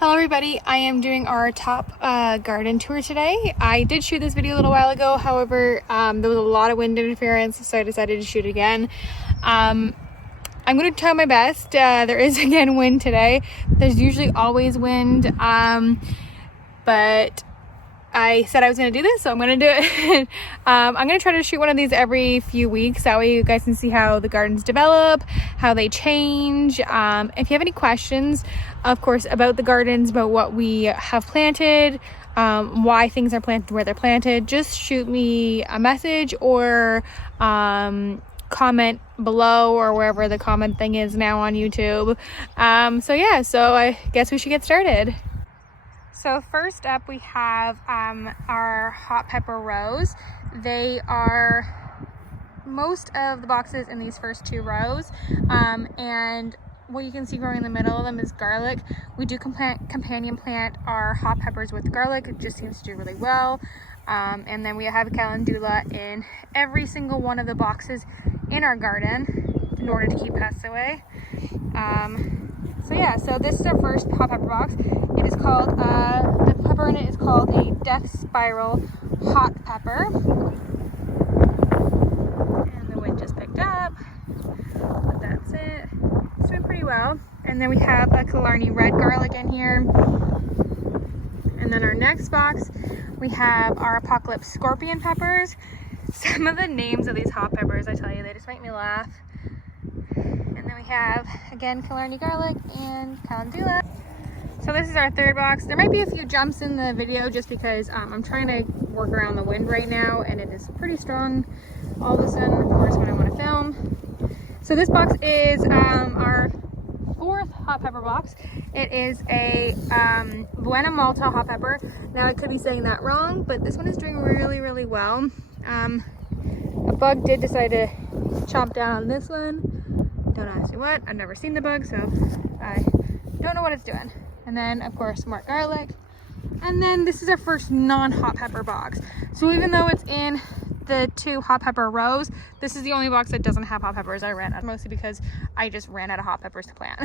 Hello everybody, I am doing our top garden tour today. I did shoot this video a little while ago, however there was a lot of wind interference, so I decided to shoot again. I'm going to try my best. There is again wind today. There's usually always wind, but I said I was going to do this, so I'm going to do it. I'm going to try to shoot one of these every few weeks. That way you guys can see how the gardens develop, how they change. If you have any questions, of course, about the gardens, about what we have planted, why things are planted where they're planted, just shoot me a message or comment below or wherever the comment thing is now on YouTube. So I guess we should get started. So first up we have our hot pepper rows. They are most of the boxes in these first two rows, and what you can see growing in the middle of them is garlic. We do companion plant our hot peppers with garlic. It just seems to do really well. And then we have calendula in every single one of the boxes in our garden in order to keep pests away. So this is our first hot pepper box. It is called, the pepper in it is called a Death Spiral Hot Pepper. And the wind just picked up, but that's it. It's doing pretty well. And then we have a Killarney red garlic in here. And then our next box, we have our Apocalypse scorpion peppers. Some of the names of these hot peppers, I tell you, they just make me laugh. And then we have, again, Killarney garlic and calendula. So this is our third box. There might be a few jumps in the video just because I'm trying to work around the wind right now, and it is pretty strong all of a sudden, of course, when I want to film. So this box is our fourth hot pepper box. It is a Buena Malta hot pepper. Now I could be saying that wrong, but this one is doing really, really well. A bug did decide to chomp down on this one. Don't ask me what. I've never seen the bug, so I don't know what it's doing. And then, of course, more garlic. And then this is our first non-hot pepper box. So even though it's in the two hot pepper rows, this is the only box that doesn't have hot peppers. I ran out, mostly because I just ran out of hot peppers to plant.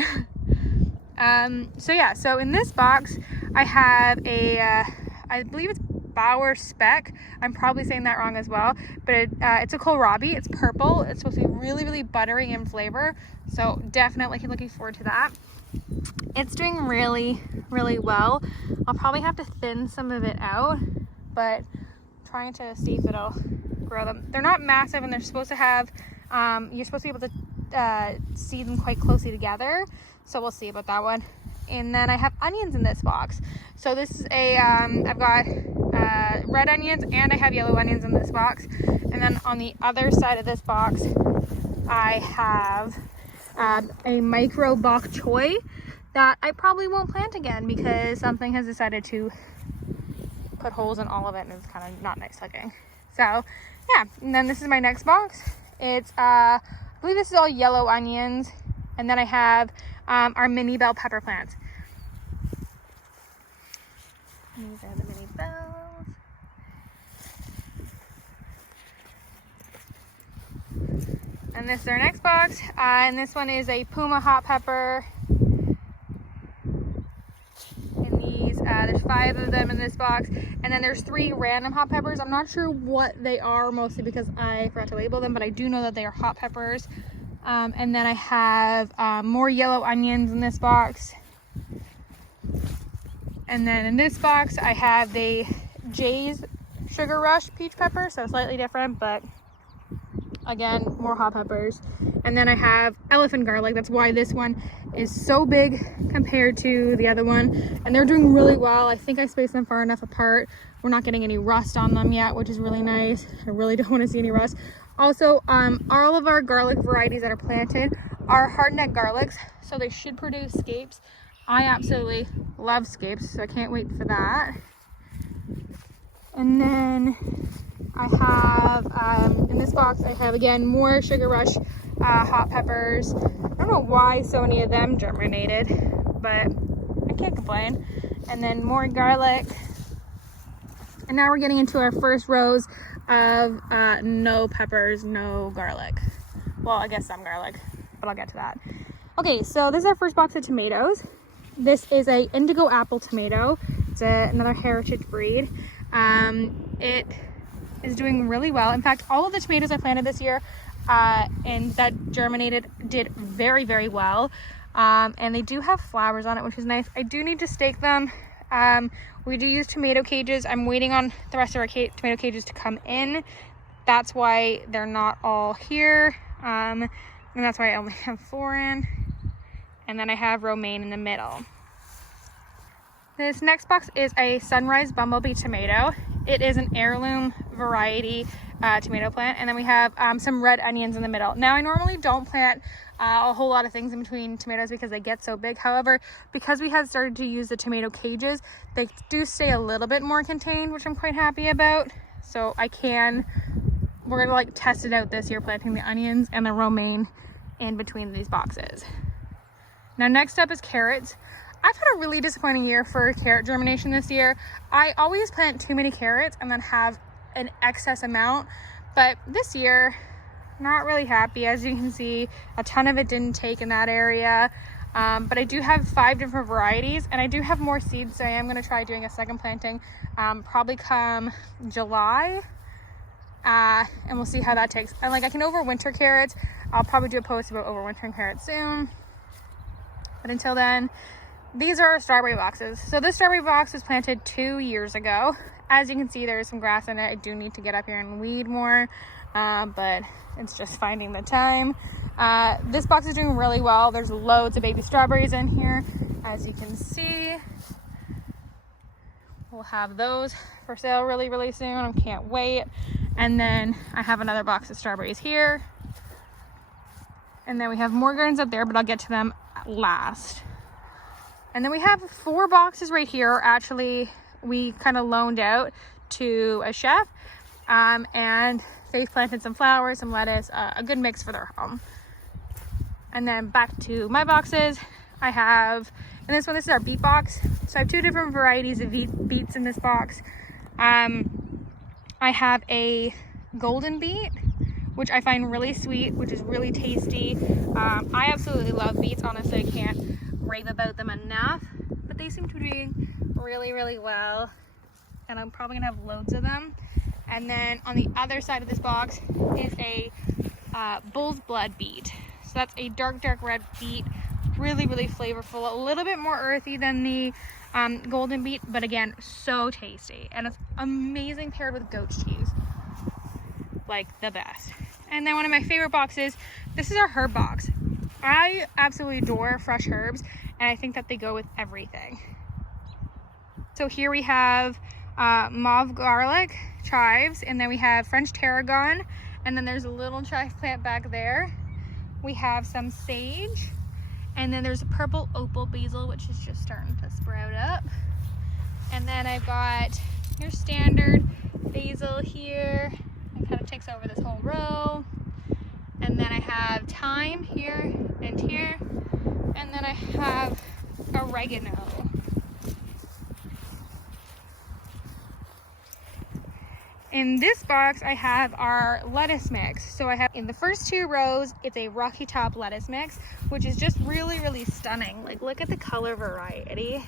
So in this box, I have a, I believe it's Bauer Speck. I'm probably saying that wrong as well, but it's a kohlrabi. It's purple. It's supposed to be really, really buttery in flavor. So definitely looking forward to that. It's doing really, really well. I'll probably have to thin some of it out, but trying to see if it'll grow them. They're not massive, and they're supposed to have, you're supposed to be able to see them quite closely together. So we'll see about that one. And then I have onions in this box. So this is a, I've got red onions and I have yellow onions in this box. And then on the other side of this box, I have a micro bok choy that I probably won't plant again because something has decided to put holes in all of it, and it's kind of not nice looking. So yeah, and then this is my next box. It's I believe this is all yellow onions, and then I have our mini bell pepper plants. These are the mini bells. And this is our next box, and this one is a Puma hot pepper. And these, there's 5 of them in this box, and then there's 3 random hot peppers. I'm not sure what they are, mostly because I forgot to label them, but I do know that they are hot peppers. And then I have more yellow onions in this box. And then in this box, I have the Jay's Sugar Rush peach pepper, so slightly different, but again, more hot peppers. And then I have elephant garlic. That's why this one is so big compared to the other one. And they're doing really well. I think I spaced them far enough apart. We're not getting any rust on them yet, which is really nice. I really don't want to see any rust. Also, all of our garlic varieties that are planted are hardneck garlics, so they should produce scapes. I absolutely love scapes, so I can't wait for that. And then I have, in this box, I have, again, more Sugar Rush hot peppers. I don't know why so many of them germinated, but I can't complain. And then more garlic. And now we're getting into our first rows of no peppers, no garlic. Well, I guess some garlic, but I'll get to that. Okay, so this is our first box of tomatoes. This is a indigo apple tomato. It's another heritage breed. It is doing really well. In fact, all of the tomatoes I planted this year and that germinated did very, very well. And they do have flowers on it, which is nice. I do need to stake them. We do use tomato cages. I'm waiting on the rest of our tomato cages to come in. That's why they're not all here. And that's why I only have 4 in. And then I have romaine in the middle. This next box is a Sunrise Bumblebee tomato. It is an heirloom variety tomato plant. And then we have some red onions in the middle. Now, I normally don't plant a whole lot of things in between tomatoes because they get so big. However, because we have started to use the tomato cages, they do stay a little bit more contained, which I'm quite happy about. So we're gonna like test it out this year, planting the onions and the romaine in between these boxes. Now, next up is carrots. I've had a really disappointing year for carrot germination this year. I always plant too many carrots and then have an excess amount, but this year, not really happy. As you can see, a ton of it didn't take in that area, but I do have 5 different varieties, and I do have more seeds, so I am going to try doing a second planting probably come July, and we'll see how that takes. And like, I can overwinter carrots. I'll probably do a post about overwintering carrots soon, but until then, these are our strawberry boxes. So this strawberry box was planted 2 years ago. As you can see, there is some grass in it. I do need to get up here and weed more, but it's just finding the time. This box is doing really well. There's loads of baby strawberries in here. As you can see, we'll have those for sale really, really soon. I can't wait. And then I have another box of strawberries here. And then we have more gardens up there, but I'll get to them last. And then we have 4 boxes right here. Actually, we kind of loaned out to a chef, and they've planted some flowers, some lettuce, a good mix for their home. And then back to my boxes. I have, and this is our beet box. So I have 2 different varieties of beets in this box. I have a golden beet, which I find really sweet, which is really tasty. I absolutely love beets. Honestly, I can't rave about them enough, but they seem to be doing really, really well, and I'm probably gonna have loads of them. And then on the other side of this box is a bull's blood beet. So that's a dark red beet, really, really flavorful, a little bit more earthy than the golden beet, but again, so tasty, and it's amazing paired with goat cheese, like the best. And then one of my favorite boxes, this is our herb box. I absolutely adore fresh herbs, and I think that they go with everything. So here we have mauve garlic, chives, and then we have French tarragon, and then there's a little chive plant back there. We have some sage, and then there's a purple opal basil, which is just starting to sprout up. And then I've got your standard basil here. It kind of takes over this whole row. And then I have thyme here and here. And then I have oregano. In this box, I have our lettuce mix. So I have, in the first 2 rows, it's a Rocky Top lettuce mix, which is just really, really stunning. Like, look at the color variety.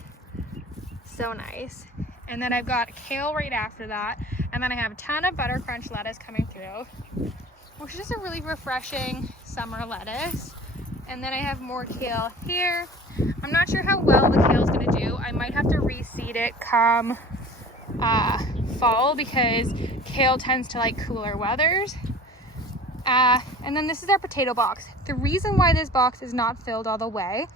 So nice. And then I've got kale right after that. And then I have a ton of butter crunch lettuce coming through, which is just a really refreshing summer lettuce. And then I have more kale here. I'm not sure how well the kale is going to do. I might have to reseed it come fall, because kale tends to like cooler weathers. And then this is our potato box. The reason why this box is not filled all the way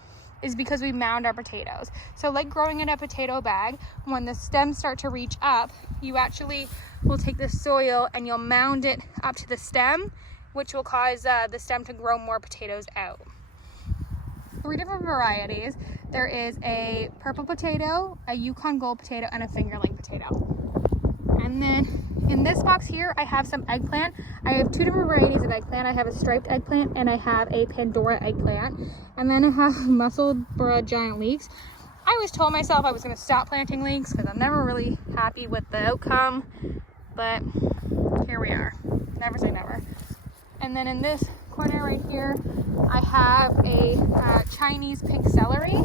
is because we mound our potatoes. So like growing in a potato bag, when the stems start to reach up, you actually will take the soil and you'll mound it up to the stem, which will cause the stem to grow more potatoes out. 3 different varieties. There is a purple potato, a Yukon Gold potato, and a fingerling potato. And then in this box here, I have some eggplant. I have 2 different varieties of eggplant. I have a striped eggplant and I have a Pandora eggplant. And then I have muscled giant leeks. I always told myself I was going to stop planting leeks because I'm never really happy with the outcome. But here we are. Never say never. And then in this corner right here, I have a Chinese pink celery.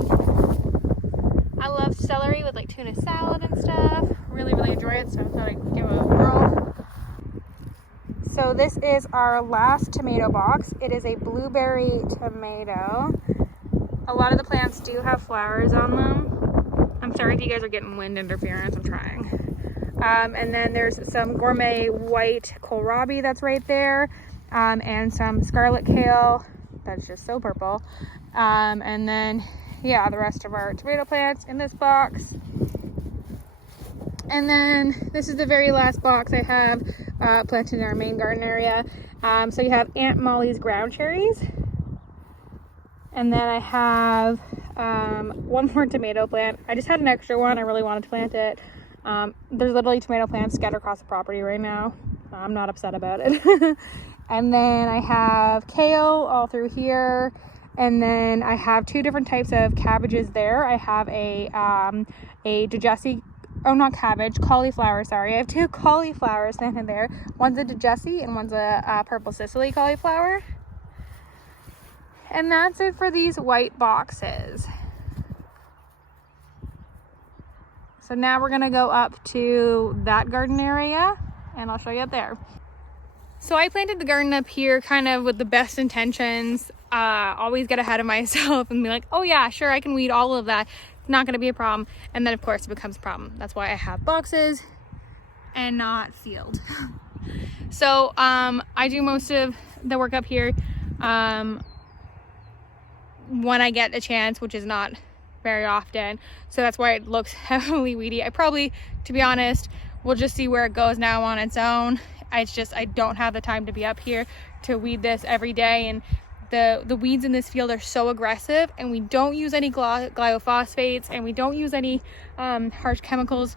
love celery with like tuna salad and stuff. Really, really enjoy it, so I thought I'd give it a whirl. So this is our last tomato box. It is a blueberry tomato. A lot of the plants do have flowers on them. I'm sorry if you guys are getting wind interference, I'm trying. And then there's some gourmet white kohlrabi that's right there. And some scarlet kale that's just so purple. And then, yeah, the rest of our tomato plants in this box. And then this is the very last box I have planted in our main garden area. So you have Aunt Molly's ground cherries. And then I have one more tomato plant. I just had an extra one. I really wanted to plant it. There's literally tomato plants scattered across the property right now. I'm not upset about it. And then I have kale all through here. And then I have two different types of cabbages there. I have a digessi, oh not cabbage, cauliflower, sorry. I have two cauliflowers standing there. One's a digessi and one's a purple Sicily cauliflower. And that's it for these white boxes. So now we're gonna go up to that garden area and I'll show you up there. So I planted the garden up here kind of with the best intentions. Always get ahead of myself and be like, oh yeah, sure, I can weed all of that. It's not gonna be a problem. And then of course it becomes a problem. That's why I have boxes and not field. So I do most of the work up here when I get a chance, which is not very often. So that's why it looks heavily weedy. I probably, to be honest, will just see where it goes now on its own. It's just, I don't have the time to be up here to weed this every day. And the weeds in this field are so aggressive, and we don't use any glyphosate and we don't use any harsh chemicals.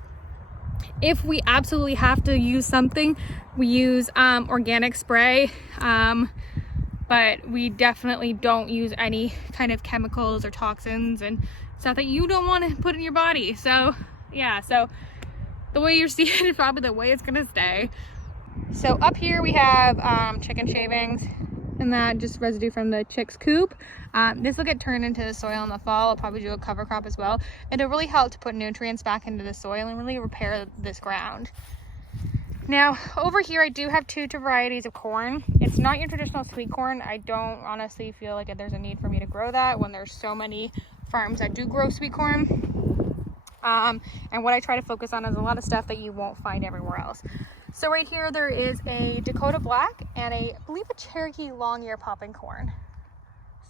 If we absolutely have to use something, we use organic spray. But we definitely don't use any kind of chemicals or toxins and stuff that you don't want to put in your body. So yeah, so the way you're seeing it is probably the way it's gonna stay. So up here we have chicken shavings, and that just residue from the chick's coop. This will get turned into the soil in the fall. I'll probably do a cover crop as well. It'll really help to put nutrients back into the soil and really repair this ground. Now over here I do have two varieties of corn. It's not your traditional sweet corn. I don't honestly feel like there's a need for me to grow that when there's so many farms that do grow sweet corn. And what I try to focus on is a lot of stuff that you won't find everywhere else. So right here there is a Dakota Black and I believe a Cherokee long ear popping corn.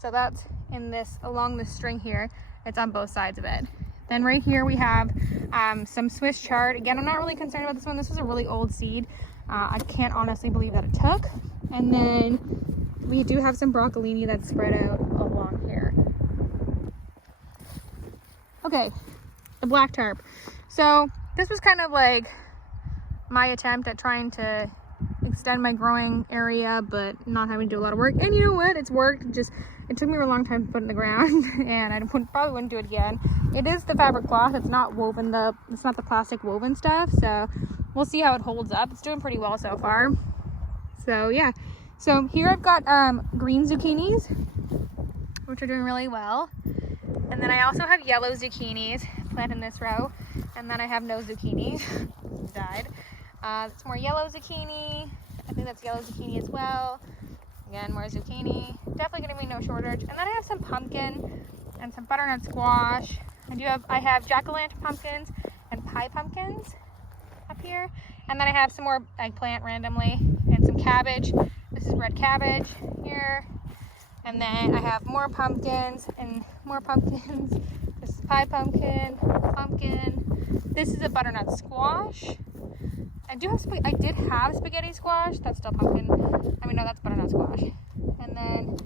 So that's in this, along this string here, it's on both sides of it. Then right here we have some Swiss chard. Again, I'm not really concerned about this one. This is a really old seed. I can't honestly believe that it took. And then we do have some broccolini that's spread out along here. Okay, the black tarp. So this was kind of like my attempt at trying to extend my growing area, but not having to do a lot of work. And you know what? It's worked. It took me a long time to put in the ground, and I probably wouldn't do it again. It is the fabric cloth. It's not woven it's not the plastic woven stuff. So we'll see how it holds up. It's doing pretty well so far. So yeah. So here I've got green zucchinis, which are doing really well. And then I also have yellow zucchinis planted in this row. And then I have no zucchinis. Died. It's more yellow zucchini. I think that's yellow zucchini as well. Again, more zucchini. Definitely gonna be no shortage. And then I have some pumpkin and some butternut squash. I have jack-o'-lantern pumpkins and pie pumpkins up here. And then I have some more eggplant randomly and some cabbage. This is red cabbage here. And then I have more pumpkins and more pumpkins. This is pie pumpkin, pumpkin. This is a butternut squash. I did have spaghetti squash. That's still pumpkin. No, that's butternut squash. And then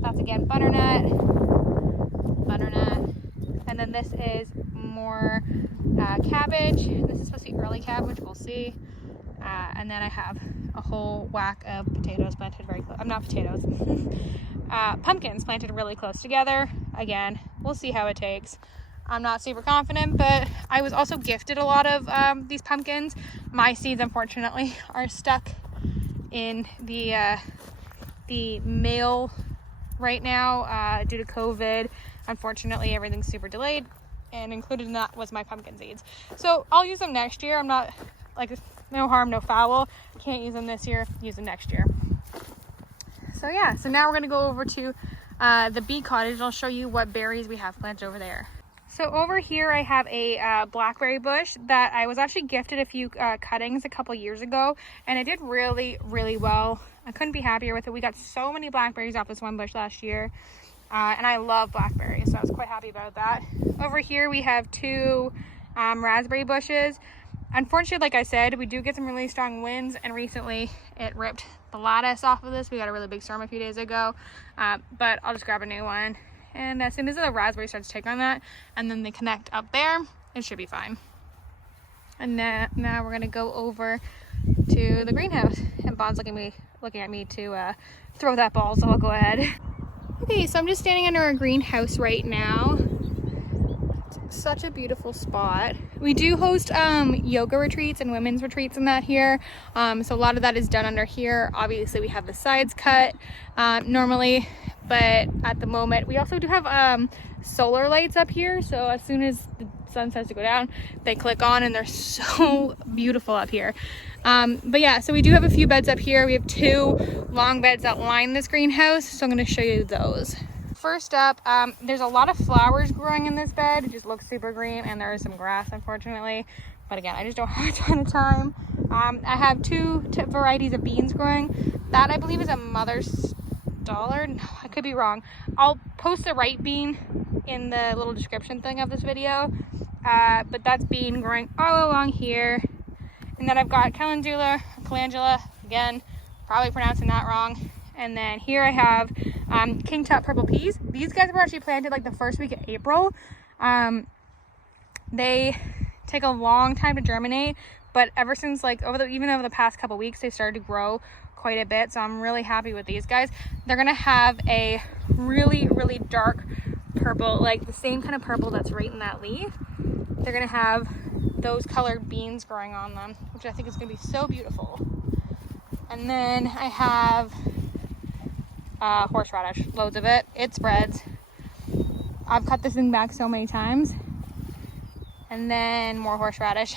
that's again butternut. And then this is more cabbage. This is supposed to be early cabbage. We'll see. And then I have a whole whack of potatoes planted very close. Not potatoes. Pumpkins planted really close together. Again, we'll see how it takes. I'm not super confident, but I was also gifted a lot of these pumpkins. My seeds, unfortunately, are stuck in the mail right now due to COVID. Unfortunately, everything's super delayed, and included in that was my pumpkin seeds. So I'll use them next year. I'm not like, no harm, no foul. Can't use them this year, use them next year. So yeah, so now we're gonna go over to the bee cottage and I'll show you what berries we have planted over there. So over here I have a blackberry bush that I was actually gifted a few cuttings a couple years ago, and it did really, really well. I couldn't be happier with it. We got so many blackberries off this one bush last year, and I love blackberries, so I was quite happy about that. Over here we have two raspberry bushes. Unfortunately, like I said, we do get some really strong winds, and recently it ripped the lattice off of this. We got a really big storm a few days ago, but I'll just grab a new one. And as soon as the raspberry starts to take on that, and then they connect up there, it should be fine. And now we're gonna go over to the greenhouse. And Bond's looking at me to throw that ball, so I'll go ahead. Okay, so I'm just standing under a greenhouse right now. It's such a beautiful spot. We do host yoga retreats and women's retreats in that here. So a lot of that is done under here. Obviously we have the sides cut normally, but at the moment we also do have solar lights up here, so as soon as the sun starts to go down, they click on and they're so beautiful up here. But yeah, so we do have a few beds up here. We have two long beds that line this greenhouse, so I'm going to show you those. First up, there's a lot of flowers growing in this bed. It just looks super green, and there is some grass, unfortunately, but again, I just don't have a ton of time. I have two varieties of beans growing. That I believe is a Mother's Dollar. No, I could be wrong. I'll post the right bean in the little description thing of this video, but that's bean growing all along here. And then I've got calendula, again, probably pronouncing that wrong. And then here I have King Tut purple peas. These guys were actually planted like the first week of April. They take a long time to germinate, but ever since like even over the past couple weeks, they started to grow quite a bit. So I'm really happy with these guys. They're gonna have a really, really dark purple, like the same kind of purple that's right in that leaf. They're gonna have those colored beans growing on them, which I think is gonna be so beautiful. And then I have horseradish, loads of it. It spreads. I've cut this thing back so many times. And then more horseradish.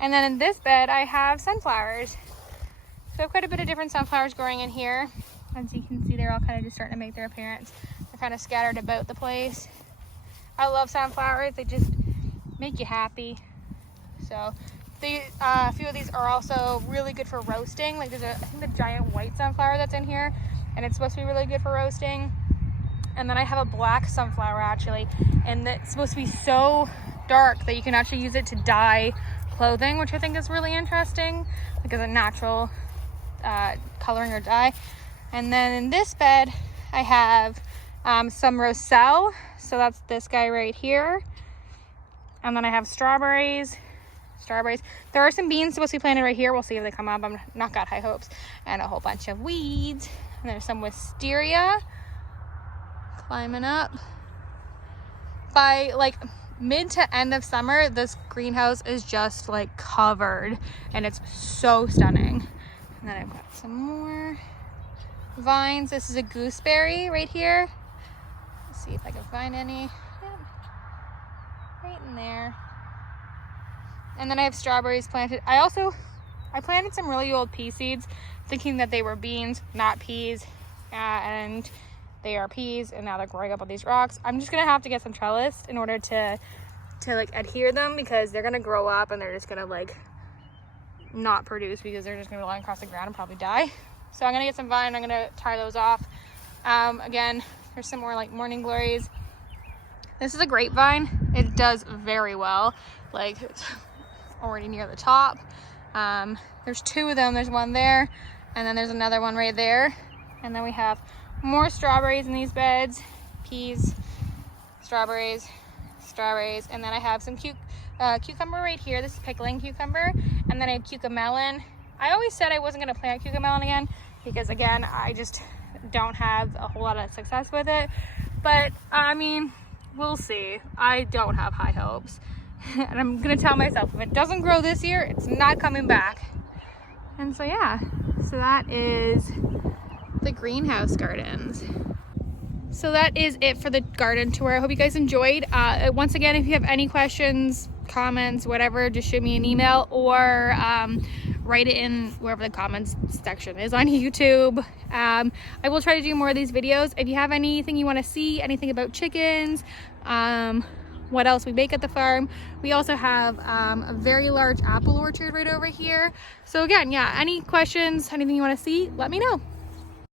And then in this bed I have sunflowers. So I have quite a bit of different sunflowers growing in here. As you can see, they're all kind of just starting to make their appearance. They're kind of scattered about the place. I love sunflowers. They just make you happy. So a few of these are also really good for roasting. Like there's I think the giant white sunflower that's in here, and it's supposed to be really good for roasting. And then I have a black sunflower actually, and it's supposed to be so dark that you can actually use it to dye clothing, which I think is really interesting, like as a natural coloring or dye. And then in this bed I have some Roselle, so that's this guy right here. And then I have strawberries. There are some beans supposed to be planted right here. We'll see if they come up. I'm not got high hopes. And a whole bunch of weeds. And there's some wisteria climbing up. By like mid to end of summer, this greenhouse is just like covered, and it's so stunning. And then I've got some more vines. This is a gooseberry right here. Let's see if I can find any. Yep. Right in there. And then I have strawberries planted. I planted some really old pea seeds, thinking that they were beans, not peas, and they are peas, and now they're growing up on these rocks. I'm just gonna have to get some trellis in order to like adhere them, because they're gonna grow up and they're just gonna like not produce, because they're just gonna lie across the ground and probably die. So I'm gonna get some vine. I'm gonna tie those off. Again, there's some more like morning glories. This is a grapevine. It does very well. Like it's already near the top. There's two of them. There's one there, and then there's another one right there. And then we have more strawberries in these beds, peas, strawberries, and then I have some cucumber right here. This is pickling cucumber, and then I have cucamelon. I always said I wasn't going to plant cucamelon again, because again, I just don't have a whole lot of success with it. But I mean, we'll see. I don't have high hopes. And I'm gonna tell myself, if it doesn't grow this year, it's not coming back. And so yeah, so that is the greenhouse gardens. So that is it for the garden tour. I hope you guys enjoyed. Once again, if you have any questions, comments, whatever, just shoot me an email or write it in wherever the comments section is on YouTube. I will try to do more of these videos. If you have anything you want to see, anything about chickens, what else we make at the farm. We also have a very large apple orchard right over here. So again, yeah, any questions, anything you want to see, let me know.